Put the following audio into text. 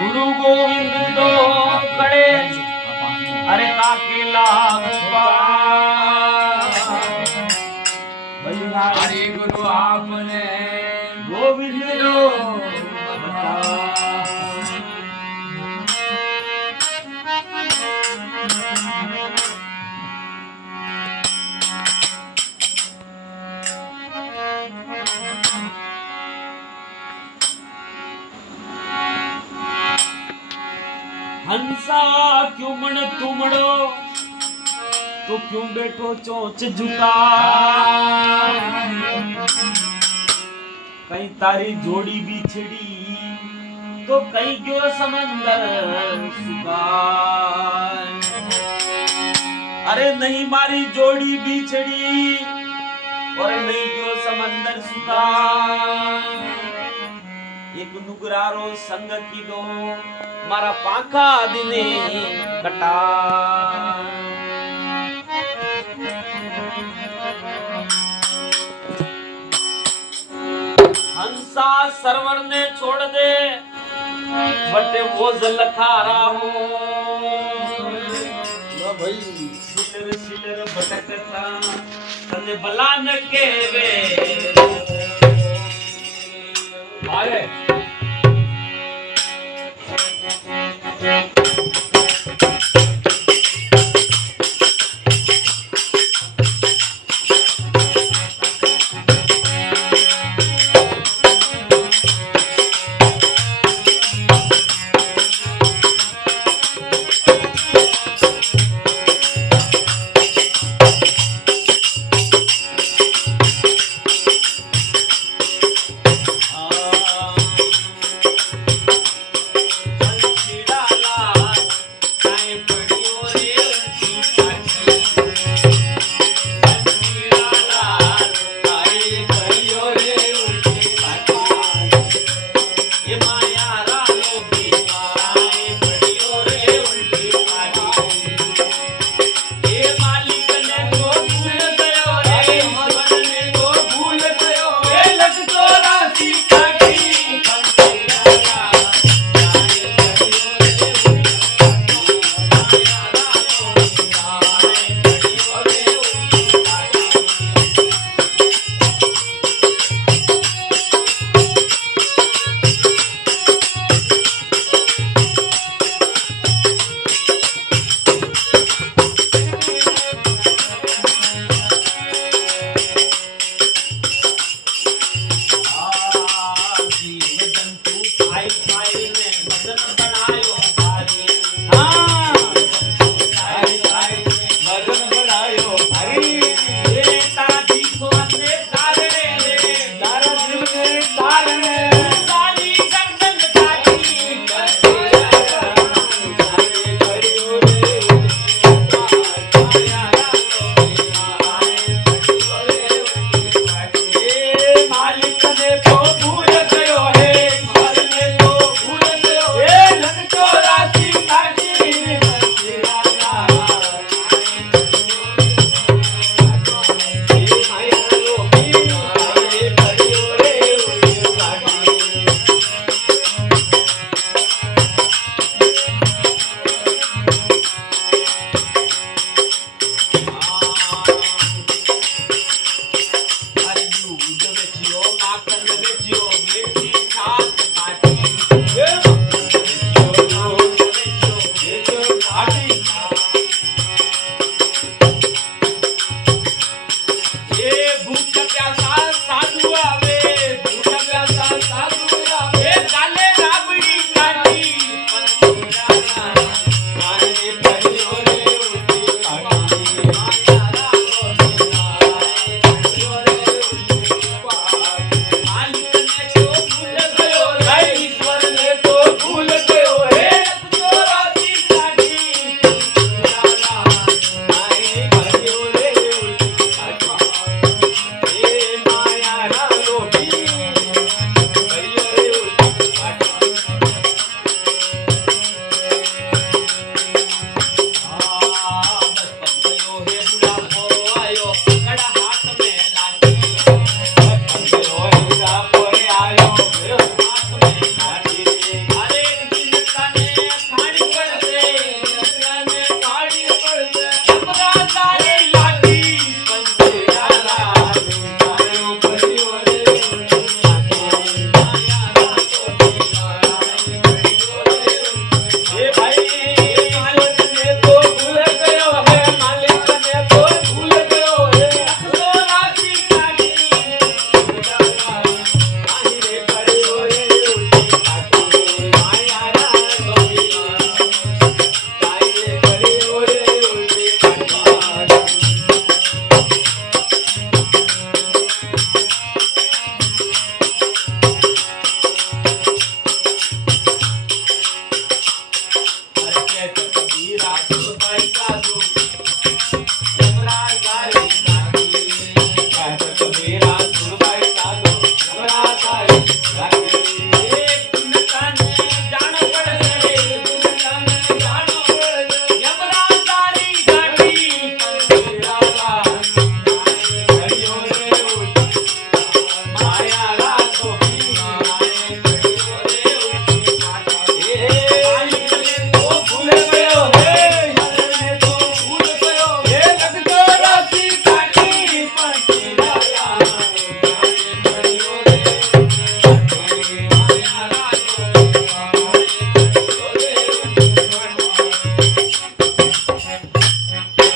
गुरु गोविंद दो कड़े अरे काके लाग हरि गुरु आपने गोविंद दो हंसा क्यों मन तुमड़ो तो क्यों बैठो चोंच झुका कहीं तारी जोड़ी बिछड़ी तो कहीं गयो समंदर सुखा अरे नहीं मारी जोड़ी बिछड़ी और नहीं गयो समंदर सुखा एक नुगरारो संग की दो मारा पाखा दिने कटा हंसा सरवर ने छोड़ दे बटे वो लखारा हो भाई सिलर सिलर भटकता तने बलान के वे आए जीव जंतु खाई खाई में मदन बना